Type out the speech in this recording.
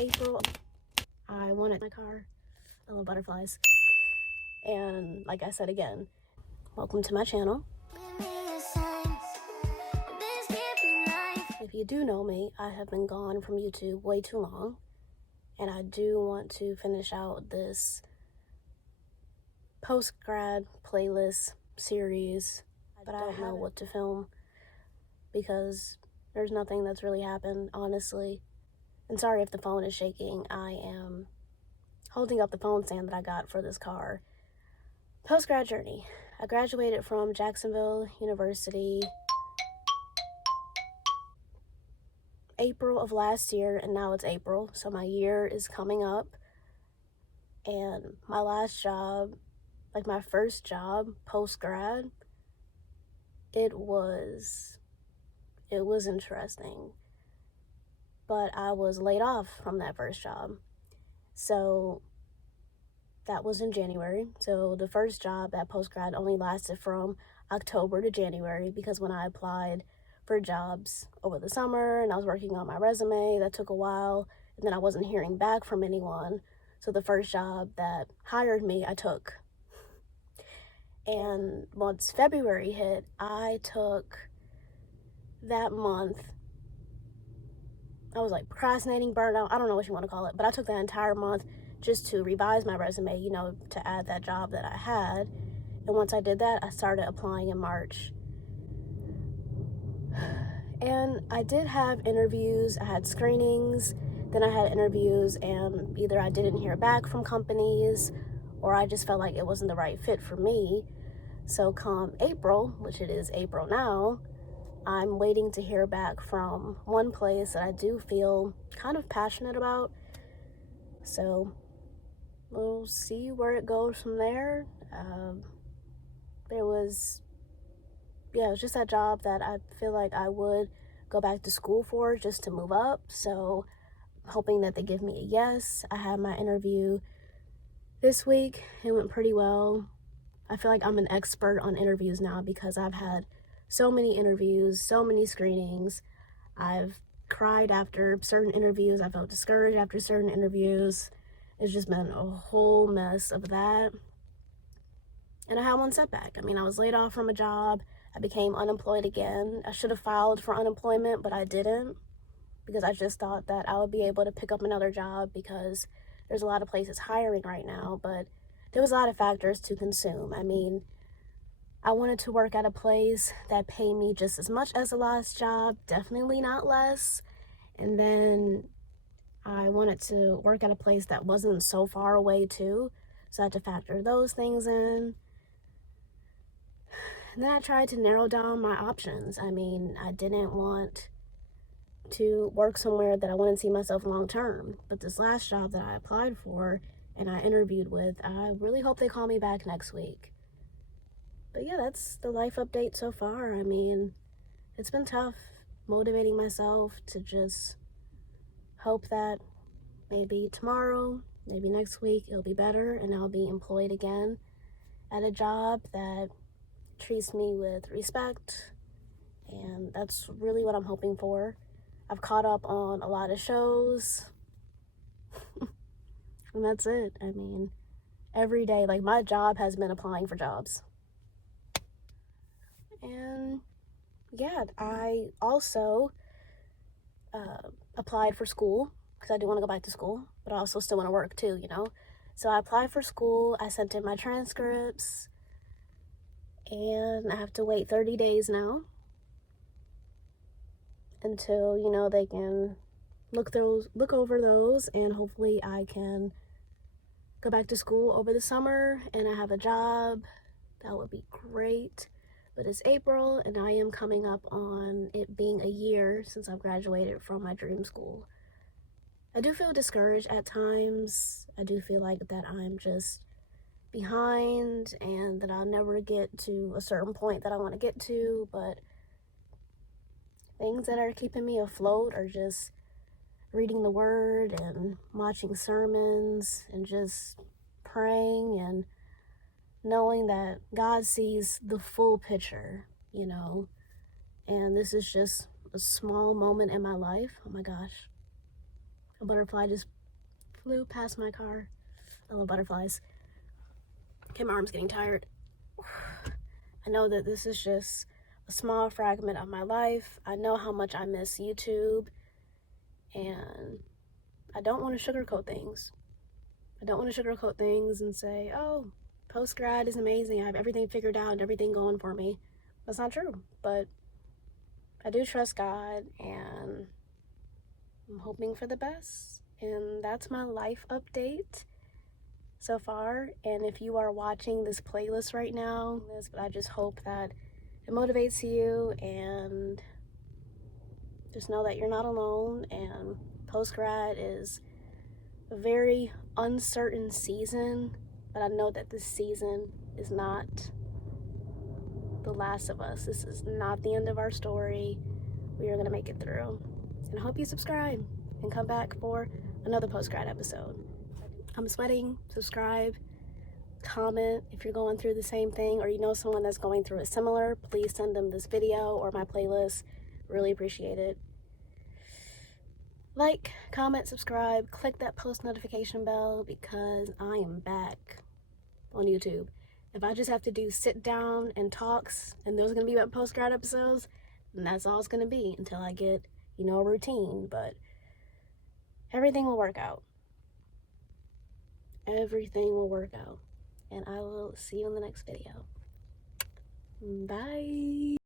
April, I wanted my car. I love butterflies. And like I said again, welcome to my channel. If you do know me, I have been gone from YouTube way too long, and I do want to finish out this post-grad playlist series, but I don't know what to film because there's nothing that's really happened, honestly. And sorry if the phone is shaking. I am holding up the phone stand that I got for this car. Post-grad journey. I graduated from Jacksonville University April of last year, and now it's April, so my year is coming up. And my last job, like my first job post-grad, it was interesting, but I was laid off from that first job. So that was in January. So the first job at post-grad only lasted from October to January, because when I applied for jobs over the summer and I was working on my resume, that took a while, and then I wasn't hearing back from anyone. So the first job that hired me, I took. And once February hit, I took that month. I was like procrastinating, burnout, I don't know what you want to call it, but I took that entire month just to revise my resume, you know, to add that job that I had. And once I did that, I started applying in March. And I did have interviews, I had screenings, then I had interviews, and either I didn't hear back from companies or I just felt like it wasn't the right fit for me. So come April, which it is April now, I'm waiting to hear back from one place that I do feel kind of passionate about. So we'll see where it goes from there. It was just that job that I feel like I would go back to school for, just to move up. So hoping that they give me a yes. I had my interview this week. It went pretty well. I feel like I'm an expert on interviews now because I've had so many interviews, so many screenings. I've cried after certain interviews. I felt discouraged after certain interviews. It's just been a whole mess of that. And I had one setback. I mean, I was laid off from a job. I became unemployed again. I should have filed for unemployment, but I didn't, because I just thought that I would be able to pick up another job because there's a lot of places hiring right now, but there was a lot of factors to consume. I mean, I wanted to work at a place that paid me just as much as the last job, definitely not less. And then I wanted to work at a place that wasn't so far away too, so I had to factor those things in. And then I tried to narrow down my options. I mean, I didn't want to work somewhere that I wouldn't see myself long term. But this last job that I applied for and I interviewed with, I really hope they call me back next week. But yeah, that's the life update so far. I mean, it's been tough motivating myself to just hope that maybe tomorrow, maybe next week, it'll be better and I'll be employed again at a job that treats me with respect. And that's really what I'm hoping for. I've caught up on a lot of shows. And that's it. I mean, every day, like, my job has been applying for jobs. And yeah, I also applied for school because I do want to go back to school, but I also still want to work too, you know. So I applied for school. I sent in my transcripts, and I have to wait 30 days now until, you know, they can look over those, and hopefully I can go back to school over the summer and I have a job. That would be great. But it's April and I am coming up on it being a year since I've graduated from my dream school. I do feel discouraged at times. I do feel like that I'm just behind and that I'll never get to a certain point that I want to get to, but things that are keeping me afloat are just reading the word and watching sermons and just praying and knowing that God sees the full picture, you know. And this is just a small moment in my life. Oh my gosh. A butterfly just flew past my car. I love butterflies. Okay, my arm's getting tired. I know that this is just a small fragment of my life. I know how much I miss YouTube, and I don't want to sugarcoat things. I don't want to sugarcoat things and say, oh, post-grad is amazing. I have everything figured out and everything going for me. That's not true, but I do trust God, and I'm hoping for the best. And that's my life update so far. And if you are watching this playlist right now, I just hope that it motivates you, and just know that you're not alone. And post-grad is a very uncertain season, but I know that this season is not the last of us. This is not the end of our story. We are going to make it through. And I hope you subscribe and come back for another post-grad episode. I'm sweating. Subscribe, comment if you're going through the same thing, or you know someone that's going through it similar. Please send them this video or my playlist. Really appreciate it. Like, comment, subscribe, click that post notification bell, because I am back on YouTube. If I just have to do sit down and talks, and those are going to be my post-grad episodes, then that's all it's going to be until I get, a routine. But everything will work out. Everything will work out. And I will see you in the next video. Bye.